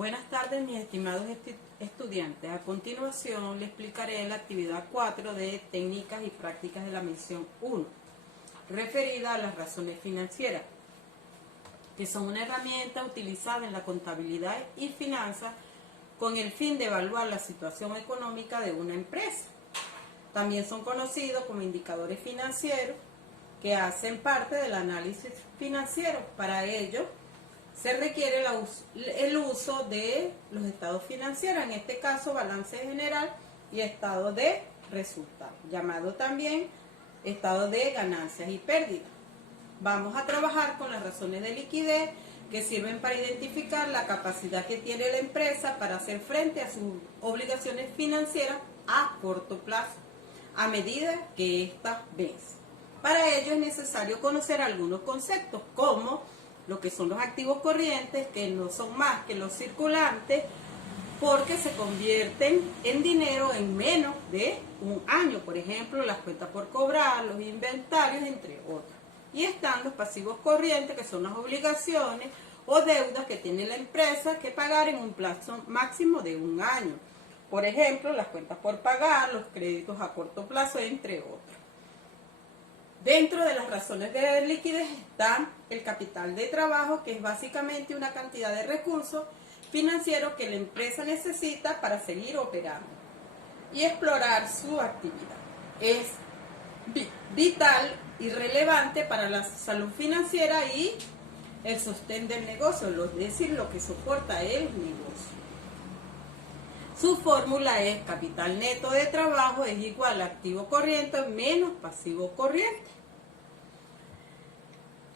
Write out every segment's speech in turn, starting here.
Buenas tardes, mis estimados estudiantes. A continuación les explicaré la actividad 4 de técnicas y prácticas de la misión 1, referida a las razones financieras, que son una herramienta utilizada en la contabilidad y finanzas con el fin de evaluar la situación económica de una empresa. También son conocidos como indicadores financieros que hacen parte del análisis financiero. Para ello, se requiere el uso de los estados financieros, en este caso balance general y estado de resultados, llamado también estado de ganancias y pérdidas. Vamos a trabajar con las razones de liquidez que sirven para identificar la capacidad que tiene la empresa para hacer frente a sus obligaciones financieras a corto plazo, a medida que éstas vencen. Para ello es necesario conocer algunos conceptos como lo que son los activos corrientes, que no son más que los circulantes, porque se convierten en dinero en menos de un año. Por ejemplo, las cuentas por cobrar, los inventarios, entre otros. Y están los pasivos corrientes, que son las obligaciones o deudas que tiene la empresa que pagar en un plazo máximo de un año. Por ejemplo, las cuentas por pagar, los créditos a corto plazo, entre otros. Dentro de las razones de liquidez está el capital de trabajo, que es básicamente una cantidad de recursos financieros que la empresa necesita para seguir operando y explorar su actividad. Es vital y relevante para la salud financiera y el sostén del negocio, es decir, lo que soporta el negocio. Su fórmula es capital neto de trabajo es igual a activo corriente menos pasivo corriente.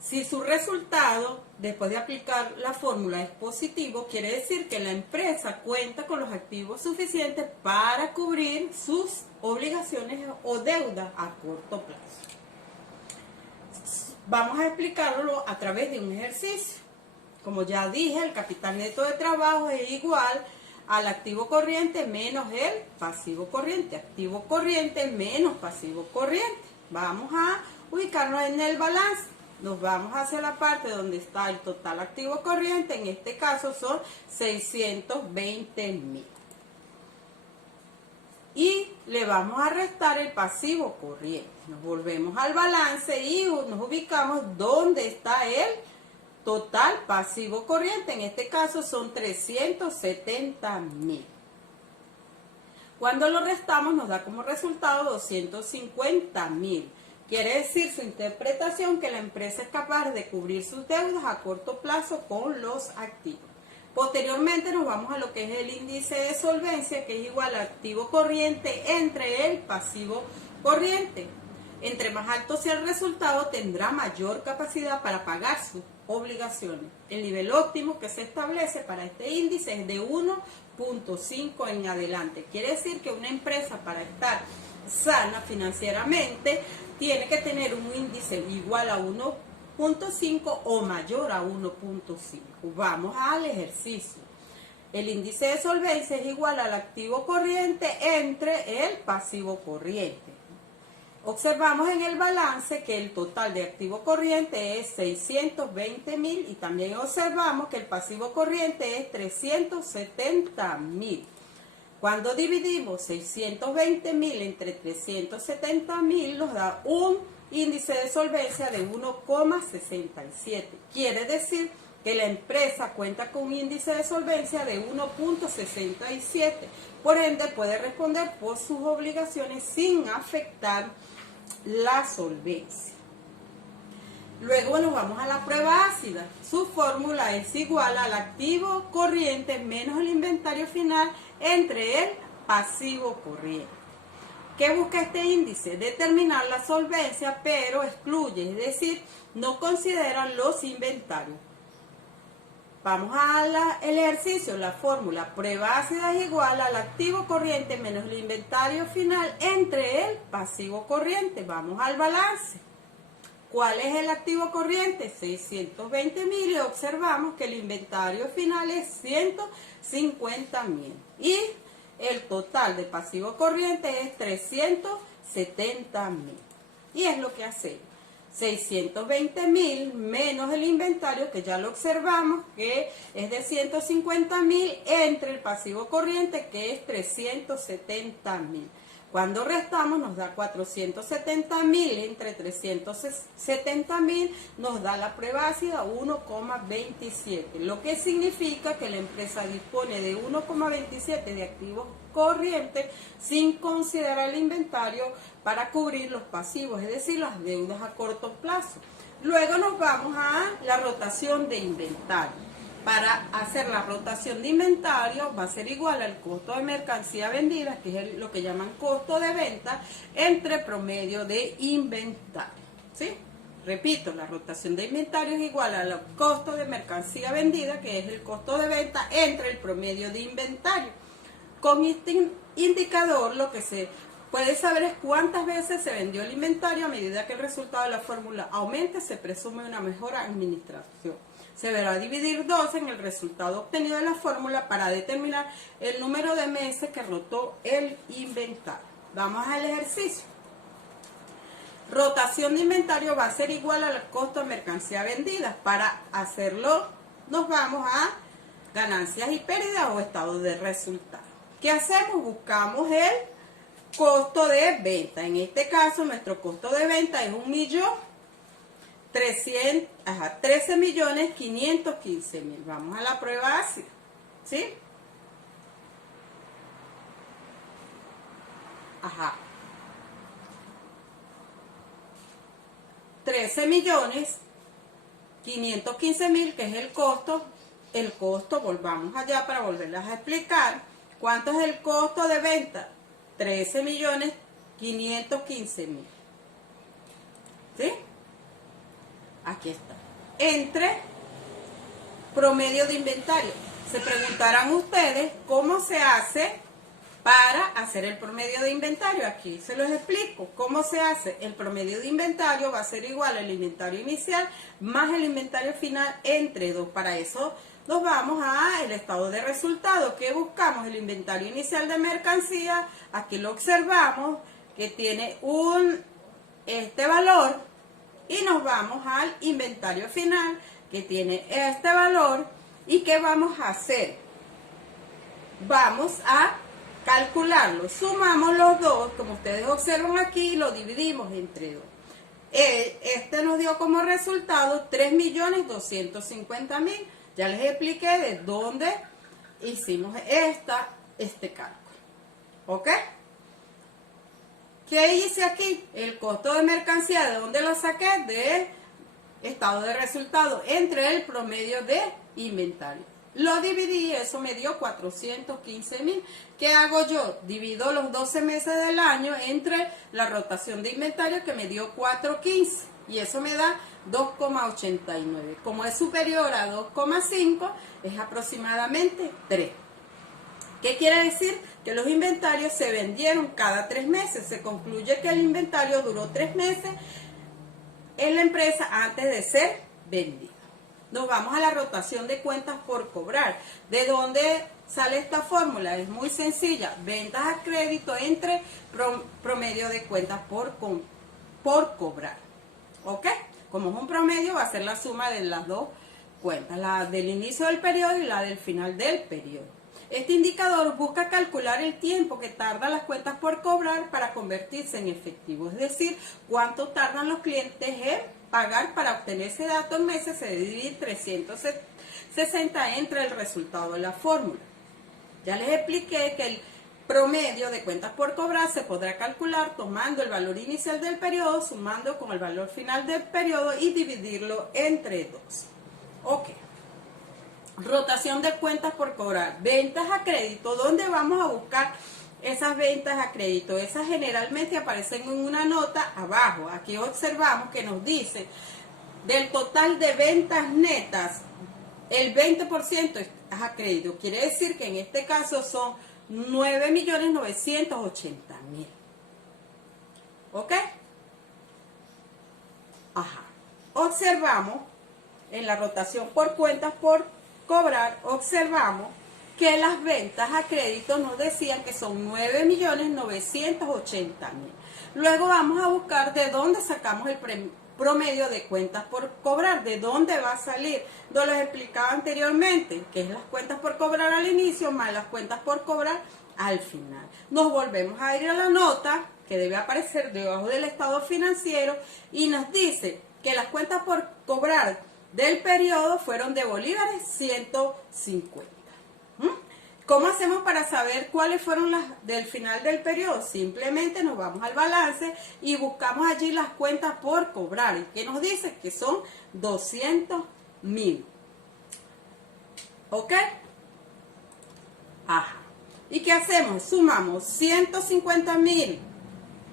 Si su resultado, después de aplicar la fórmula, es positivo, quiere decir que la empresa cuenta con los activos suficientes para cubrir sus obligaciones o deudas a corto plazo. Vamos a explicarlo a través de un ejercicio. Como ya dije, el capital neto de trabajo es igual al activo corriente menos el pasivo corriente. Activo corriente menos pasivo corriente. Vamos a ubicarnos en el balance. Nos vamos hacia la parte donde está el total activo corriente. En este caso son 620.000. Y le vamos a restar el pasivo corriente. Nos volvemos al balance y nos ubicamos donde está el total pasivo corriente. En este caso son 370.000. Cuando lo restamos nos da como resultado 250.000. Quiere decir su interpretación que la empresa es capaz de cubrir sus deudas a corto plazo con los activos. Posteriormente nos vamos a lo que es el índice de solvencia, que es igual al activo corriente entre el pasivo corriente. Entre más alto sea el resultado, tendrá mayor capacidad para pagar sus obligaciones. El nivel óptimo que se establece para este índice es de 1.5 en adelante. Quiere decir que una empresa, para estar sana financieramente, tiene que tener un índice igual a 1.5 o mayor a 1.5. Vamos al ejercicio. El índice de solvencia es igual al activo corriente entre el pasivo corriente. Observamos en el balance que el total de activo corriente es 620.000 y también observamos que el pasivo corriente es 370.000. Cuando dividimos 620.000 entre 370.000 nos da un índice de solvencia de 1,67. Quiere decir que la empresa cuenta con un índice de solvencia de 1.67. Por ende puede responder por sus obligaciones sin afectar la solvencia. Luego nos vamos a la prueba ácida. Su fórmula es igual al activo corriente menos el inventario final entre el pasivo corriente. ¿Qué busca este índice? Determinar la solvencia, pero excluye, es decir, no considera los inventarios. Vamos al ejercicio. La fórmula prueba ácida es igual al activo corriente menos el inventario final entre el pasivo corriente. Vamos al balance. ¿Cuál es el activo corriente? 620.000 y observamos que el inventario final es 150.000 y el total de pasivo corriente es 370.000. Y es lo que hacemos. 620.000 menos el inventario, que ya lo observamos, que es de 150.000, entre el pasivo corriente, que es 370.000. Cuando restamos nos da 470.000 entre 370.000, nos da la prueba ácida 1,27, lo que significa que la empresa dispone de 1,27 de activos corrientes sin considerar el inventario para cubrir los pasivos, es decir, las deudas a corto plazo. Luego nos vamos a la rotación de inventario. Para hacer la rotación de inventario va a ser igual al costo de mercancía vendida, que es lo que llaman costo de venta, entre promedio de inventario. ¿Sí? Repito, la rotación de inventario es igual al costo de mercancía vendida, que es el costo de venta, entre el promedio de inventario. Con este indicador lo que se puede saber es cuántas veces se vendió el inventario. A medida que el resultado de la fórmula aumente, se presume una mejor administración. Se deberá dividir 2 en el resultado obtenido de la fórmula para determinar el número de meses que rotó el inventario. Vamos al ejercicio. Rotación de inventario va a ser igual al costo de mercancía vendida. Para hacerlo nos vamos a ganancias y pérdidas o estado de resultado. ¿Qué hacemos? Buscamos el costo de venta. En este caso nuestro costo de venta es 13.515.000. Vamos a la prueba ácida, ¿sí? 13.515.000, que es el costo. El costo, volvamos allá para volverlas a explicar. ¿Cuánto es el costo de venta? 13.515.000. ¿Sí? Aquí está. Entre promedio de inventario. Se preguntarán ustedes cómo se hace para hacer el promedio de inventario. Aquí se los explico. ¿Cómo se hace? El promedio de inventario va a ser igual al inventario inicial más el inventario final entre 2. Para eso nos vamos al estado de resultado. ¿Qué buscamos? El inventario inicial de mercancía. Aquí lo observamos que tiene este valor. Y nos vamos al inventario final, que tiene este valor. ¿Y qué vamos a hacer? Vamos a calcularlo. Sumamos los dos, como ustedes observan aquí, lo dividimos entre 2. Este nos dio como resultado 3.250.000. Ya les expliqué de dónde hicimos este cálculo. ¿Ok? ¿Qué hice aquí? El costo de mercancía, ¿de dónde lo saqué? De estado de resultado entre el promedio de inventario. Lo dividí, eso me dio 415.000. ¿Qué hago yo? Divido los 12 meses del año entre la rotación de inventario, que me dio 415, y eso me da 2,89. Como es superior a 2,5, es aproximadamente 3. ¿Qué quiere decir? Que los inventarios se vendieron cada 3 meses. Se concluye que el inventario duró 3 meses en la empresa antes de ser vendido. Nos vamos a la rotación de cuentas por cobrar. ¿De dónde sale esta fórmula? Es muy sencilla. Ventas a crédito entre promedio de cuentas por cobrar. ¿Ok? Como es un promedio, va a ser la suma de las dos cuentas, la del inicio del periodo y la del final del periodo. Este indicador busca calcular el tiempo que tardan las cuentas por cobrar para convertirse en efectivo, es decir, cuánto tardan los clientes en pagar. Para obtener ese dato en meses se debe dividir 360 entre el resultado de la fórmula. Ya les expliqué que el promedio de cuentas por cobrar se podrá calcular tomando el valor inicial del periodo, sumando con el valor final del periodo y dividirlo entre 2. Ok. Rotación de cuentas por cobrar. Ventas a crédito. ¿Dónde vamos a buscar esas ventas a crédito? Esas generalmente aparecen en una nota abajo. Aquí observamos que nos dice del total de ventas netas, el 20% es a crédito. Quiere decir que en este caso son 9.980.000. ¿Ok? Ajá. Observamos en la rotación por cuentas por cobrar, observamos que las ventas a crédito nos decían que son 9.980.000. Luego vamos a buscar de dónde sacamos promedio de cuentas por cobrar. ¿De dónde va a salir? No les explicaba anteriormente, que es las cuentas por cobrar al inicio más las cuentas por cobrar al final. Nos volvemos a ir a la nota que debe aparecer debajo del estado financiero y nos dice que las cuentas por cobrar del periodo fueron de bolívares 150. ¿Cómo hacemos para saber cuáles fueron las del final del periodo? Simplemente nos vamos al balance y buscamos allí las cuentas por cobrar. ¿Y qué nos dice? Que son 200.000. ¿Ok? Ajá. ¿Y qué hacemos? Sumamos 150.000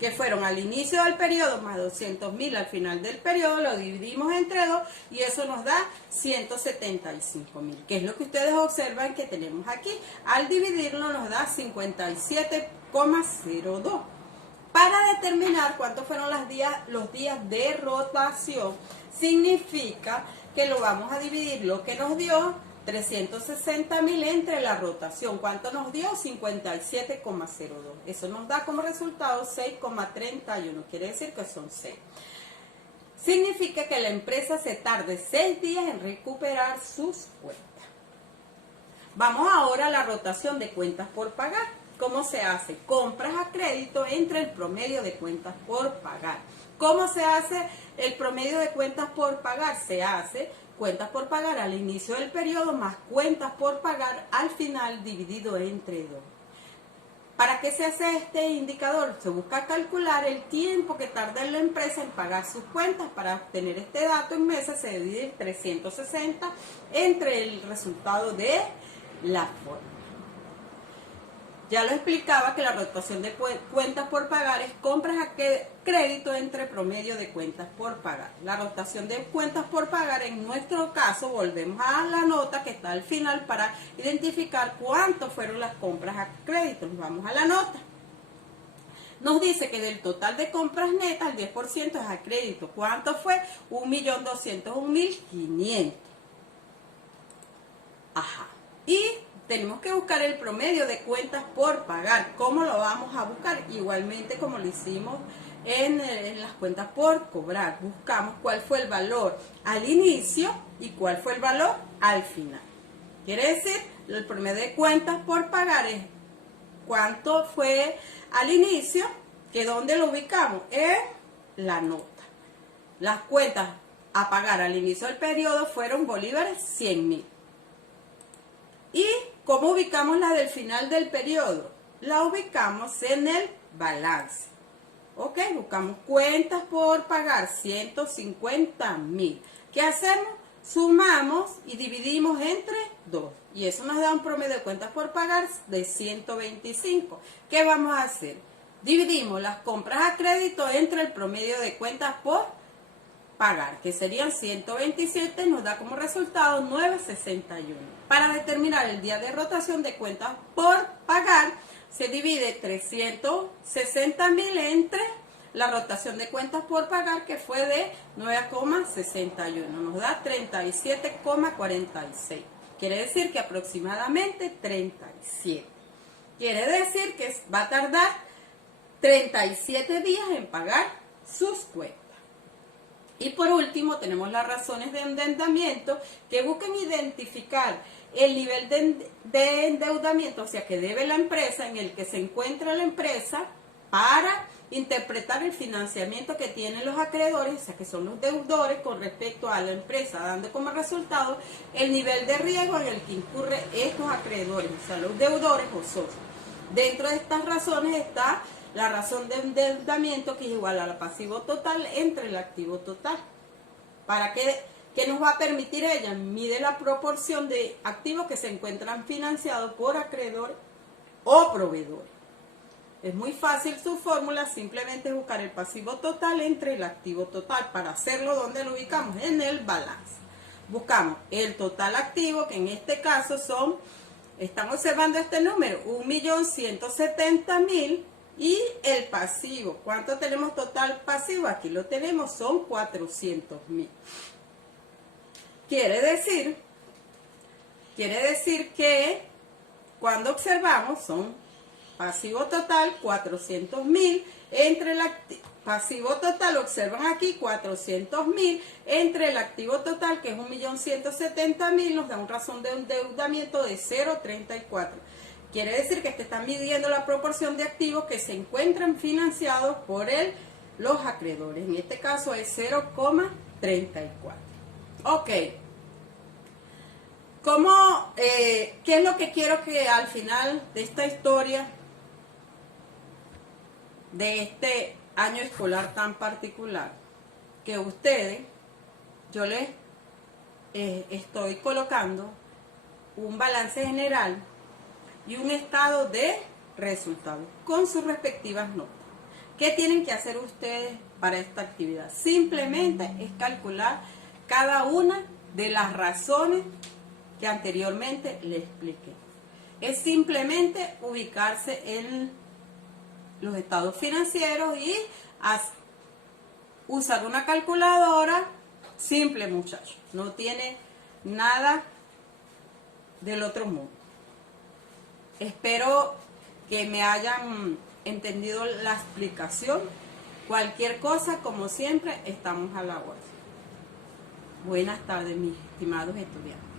que fueron al inicio del periodo más 200.000 al final del periodo, lo dividimos entre 2 y eso nos da 175.000, que es lo que ustedes observan que tenemos aquí. Al dividirlo nos da 57,02. Para determinar cuántos fueron los días de rotación, significa que lo vamos a dividir lo que nos dio 360.000 entre la rotación. ¿Cuánto nos dio? 57,02. Eso nos da como resultado 6,31. Quiere decir que son 6. Significa que la empresa se tarde 6 días en recuperar sus cuentas. Vamos ahora a la rotación de cuentas por pagar. ¿Cómo se hace? Compras a crédito entre el promedio de cuentas por pagar. ¿Cómo se hace el promedio de cuentas por pagar? Se hace cuentas por pagar al inicio del periodo más cuentas por pagar al final dividido entre 2. ¿Para qué se hace este indicador? Se busca calcular el tiempo que tarda la empresa en pagar sus cuentas. Para obtener este dato en meses se divide 360 entre el resultado de la forma. Ya lo explicaba que la rotación de cuentas por pagar es compras a crédito entre promedio de cuentas por pagar. La rotación de cuentas por pagar, en nuestro caso, volvemos a la nota que está al final para identificar cuánto fueron las compras a crédito. Nos vamos a la nota. Nos dice que del total de compras netas, el 10% es a crédito. ¿Cuánto fue? 1.201.500. Ajá. Y tenemos que buscar el promedio de cuentas por pagar. ¿Cómo lo vamos a buscar? Igualmente como lo hicimos en las cuentas por cobrar. Buscamos cuál fue el valor al inicio y cuál fue el valor al final. Quiere decir, el promedio de cuentas por pagar es cuánto fue al inicio, que ¿dónde lo ubicamos? En la nota. Las cuentas a pagar al inicio del periodo fueron bolívares 100.000. ¿Y cómo ubicamos la del final del periodo? La ubicamos en el balance. Ok, buscamos cuentas por pagar 150.000. ¿Qué hacemos? Sumamos y dividimos entre 2. Y eso nos da un promedio de cuentas por pagar de 125. ¿Qué vamos a hacer? Dividimos las compras a crédito entre el promedio de cuentas por pagar, que serían 127, nos da como resultado 961. Para determinar el día de rotación de cuentas por pagar, se divide 360.000 entre la rotación de cuentas por pagar, que fue de 9,61. Nos da 37,46. Quiere decir que aproximadamente 37. Quiere decir que va a tardar 37 días en pagar sus cuentas. Y por último tenemos las razones de endeudamiento que buscan identificar el nivel de endeudamiento, o sea, que debe la empresa, en el que se encuentra la empresa, para interpretar el financiamiento que tienen los acreedores, o sea, que son los deudores, con respecto a la empresa, dando como resultado el nivel de riesgo en el que incurren estos acreedores, o sea, los deudores o socios. Dentro de estas razones está la razón de endeudamiento, que es igual al pasivo total entre el activo total. ¿Para qué nos va a permitir ella? Mide la proporción de activos que se encuentran financiados por acreedores o proveedores. Es muy fácil su fórmula, simplemente buscar el pasivo total entre el activo total. Para hacerlo, ¿dónde lo ubicamos? En el balance. Buscamos el total activo, que en este caso están observando este número, 1.170.000. Y el pasivo, ¿cuánto tenemos total pasivo? Aquí lo tenemos, son 400.000. Quiere decir que cuando observamos son pasivo total 400.000 entre pasivo total, observan aquí 400.000 entre el activo total, que es 1.170.000, nos da una razón de endeudamiento de 0,34. Quiere decir que te están midiendo la proporción de activos que se encuentran financiados por los acreedores. En este caso es 0,34. Ok. ¿Qué es lo que quiero que al final de esta historia, de este año escolar tan particular, que ustedes, yo les estoy colocando un balance general y un estado de resultados con sus respectivas notas? ¿Qué tienen que hacer ustedes para esta actividad? Simplemente es calcular cada una de las razones que anteriormente les expliqué. Es simplemente ubicarse en los estados financieros y usar una calculadora simple, muchachos. No tiene nada del otro mundo. Espero que me hayan entendido la explicación. Cualquier cosa, como siempre, estamos a la orden. Buenas tardes, mis estimados estudiantes.